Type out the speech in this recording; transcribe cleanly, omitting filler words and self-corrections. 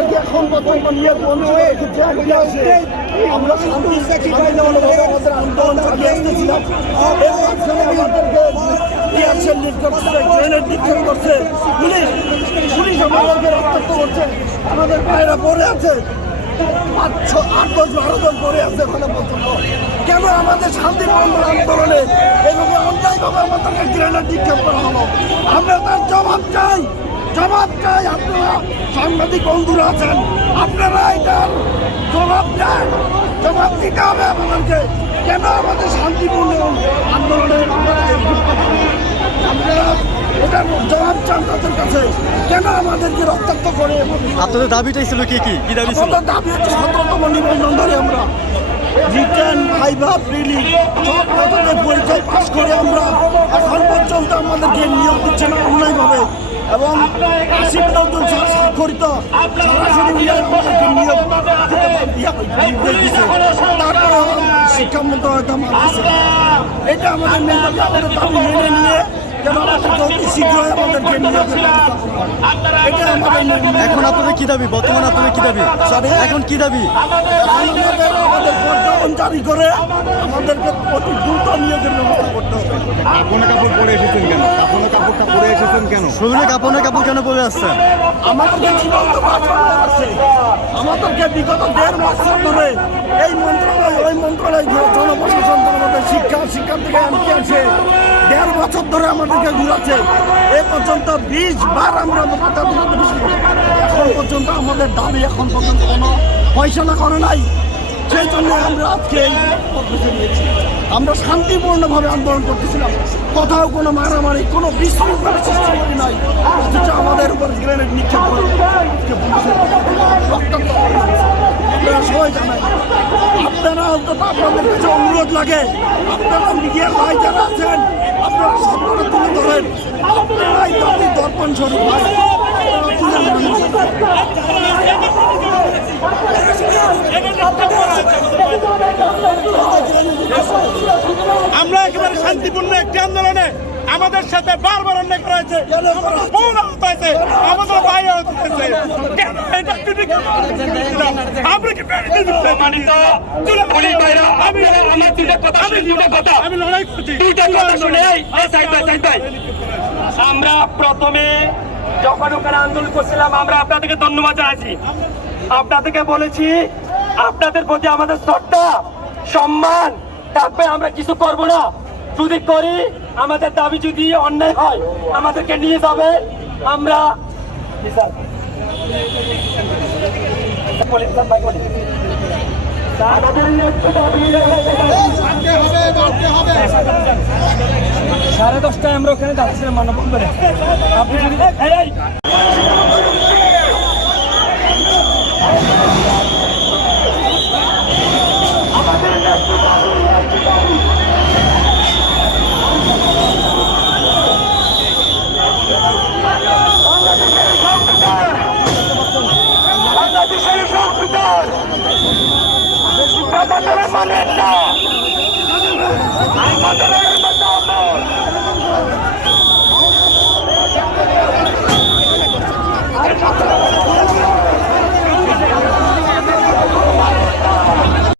আমাদেরকে এখন পর্যন্ত নিয়ে বন্ধ হয়ে আমরা আমাদের আন্দোলন চালিয়ে আসতেছিলাম। এর মাঝখানে আমাদেরকে টিয়ারশেল লিক করছে, গ্রেনেড নিক্ষেপ করছে, পুলিশ আমাদেরকে রক্তাক্ত করছে। আমাদের ভাইরা পড়ে আছে, 8-10-12 জন পড়ে আছে এখানে পর্যন্ত। কেন আমাদের শান্তিপূর্ণ আন্দোলনে এভাবে অন্যায়ভাবে আমাদেরকে গ্রেনেড নিক্ষেপ করা হলো? আমরা তার জবাব চাই। আপনারা সাংবাদিক বন্ধুরা আছেন, আপনারা এটার জবাব দিতে হবে আমাদেরকে। কেন আমাদের শান্তিপূর্ণ আন্দোলনে আপনারা এটার জবাব চান তাদের কাছে? কেন আমাদেরকে রক্তাক্ত করে? আপনাদের দাবিটাই ছিল কি দাবি ছিল? আমাদের দাবি হচ্ছে 17তম নিবন্ধনধারী আমরা রিটার্ন ভাইভা প্রিলি সব পদ্ধতির পরীক্ষায় পাশ করে আমরা এখন পর্যন্ত আমাদেরকে নিয়োগ দিচ্ছে না অন্যায়ভাবে, এবং 80 জন স্বাক্ষরিত সরাসরি আমাদেরকে নিয়োগ নির্দেশ দিচ্ছে। তারপরে শিক্ষা মন্ত্রণালয় মানছে। এটা আমাদের মেন দাবি। আমাদের দাবি মেনে নিয়ে যেন আমাদেরকে অতি শীঘ্রই আমাদেরকে নিয়োগ এটা আমাদের। এখন আপনাদের কি দাবি? বর্তমানে আপনাদের কি দাবি? এখন কি দাবি? আমাদের প্রজ্ঞাপন জারি করে আমাদেরকে অতি দ্রুত নিয়োগের ব্যবস্থা করতে হবে। কাপড় পরে এসেছেন কেন? কাপড়টা পরে এসেছেন কেন? শরীরে কাপড় কেন পরে আসছেন? আমাদেরকে জীবন্ত বাঁচানো আছে। আমাদেরকে বিগত 1.5 বছর ধরে এই মন্ত্রণালয় ওই মন্ত্রণালয় জনপ্রশাসন আমাদের শিক্ষা থেকে এমপি আছে 1.5 বছর ধরে আমাদেরকে ঘুরাচ্ছে। এ পর্যন্ত 20 বার আমরা এখন পর্যন্ত আমাদের দাবি এখন পর্যন্ত কোনো ফয়সালা করে নাই। সেই জন্য আমরা আজকে এই পদক্ষেপ নিয়েছি। আমরা শান্তিপূর্ণভাবে আন্দোলন করতেছিলাম, কোথাও কোনো মারামারি কোনো বিশৃঙ্খলা সৃষ্টি করি নাই, অথচ আমাদের উপর গ্রেনেড নিক্ষেপ করে আপনারা সবাই জানেন। আপনারা অন্তত আপনাদের কাছে অনুরোধ লাগে, আপনারা মিডিয়ার ভাই যারা আছেন আপনারা সত্যটা তুলে ধরেন। আপনারাই জাতির দর্পণ স্বরূপ ভাই, আমরা একেবারে শান্তিপূর্ণ একটি আন্দোলনে আমাদের সাথে বারবার অন্যায় করা হয়েছে, আমাদের ভাই আহত হয়েছে। কেন এটা আমি লড়াই করছি। আমরা প্রথমে যখন ওখানে আন্দোলন করছিলাম আমরা আপনাদেরকে ধন্যবাদ জানাচ্ছি। আপনাদেরকে বলেছি আপনাদের প্রতি আমাদের শ্রদ্ধা সম্মান থাকবে, আমরা কিছু করব না। যদি করি আমাদের দাবি যদি অন্যায় হয় আমাদেরকে নিয়ে যাবে। আমরা সাড়ে 10টায় আমরা ওখানে যাচ্ছিলাম মানববন্ধনে। আপনি যদি আমাদের